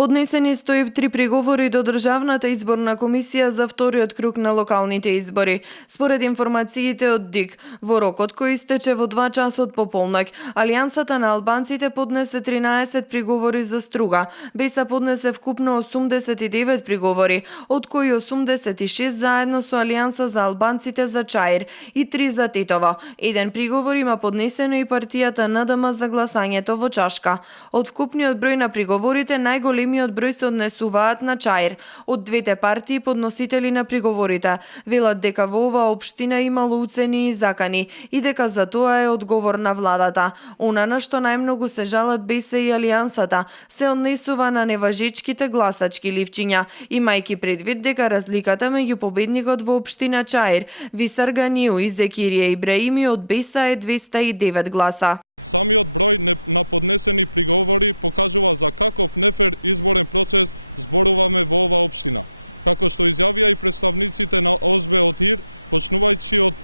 Поднесени 103 приговори до Државната изборна комисија за вториот круг на локалните избори. Според информациите од ДИК, во рокот кој истече во 2 часот пополноќ, Алијансата на албанците поднесе 13 приговори за Струга, БЕСА поднесе вкупно 89 приговори, од кои 86 заедно со Алијанса за албанците за Чаир и 3 за Титово. Еден приговор има поднесено и партијата НДМ за гласањето во Чашка. Од вкупниот број на приговорите најголемиот број се однесуваат на Чаир. Од двете партии подносители на приговорите велат дека во оваа општина имало уцени и закани и дека за тоа е одговорна владата. Она на што најмногу се жалат БЕСА и Алијансата се однесува на неважечките гласачки ливчиња, имајќи предвид дека разликата меѓу победникот во општина Чаир, Висар Ганиу и Зекирија Ибраими од БЕСА е 209 гласа. Самиот број на поднесени приговори покажува за каков нефер изборен процес зборуваме во оваа општина. Како што изјавија и представниците на ОСБ од ИР, почнувајќи од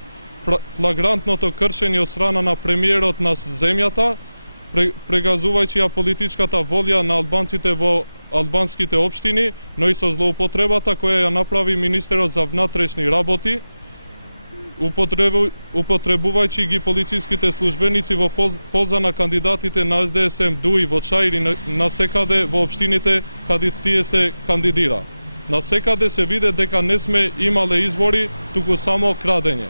флагрантното кршење од страна на премиерот на земјата, прегазувајќи ја политичката волја на албанците во албанските општини, но и со злоупотребата која ја направи министерот за внатрешни работи, употребувајќи ги полициските службеници во полза на кандидатите на СДСМ ДУИ во Чаир и насекаде во општините каде тие се кандидира. Насекаде се виде дека не сме имале избори, туку само крадење.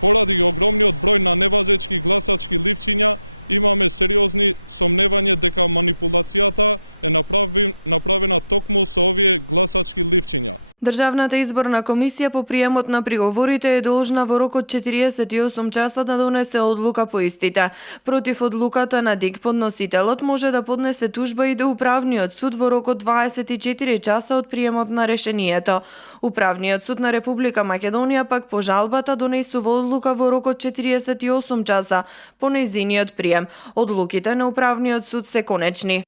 Поради огромниот број на неважечки гласачки ливчиња, имаме сериозни сомневања дека манипулацијата е направена токму со овие гласачки ливчиња. Државната изборна комисија по приемот на приговорите е должна во рок од 48 часа да донесе одлука по истите. Против одлуката на ДИК подносителот може да поднесе тужба и до Управниот суд во рок од 24 часа од приемот на решението. Управниот суд на Република Македонија пак по жалбата донесува одлука во рок од 48 часа по нејзиниот прием. Одлуките на Управниот суд се конечни.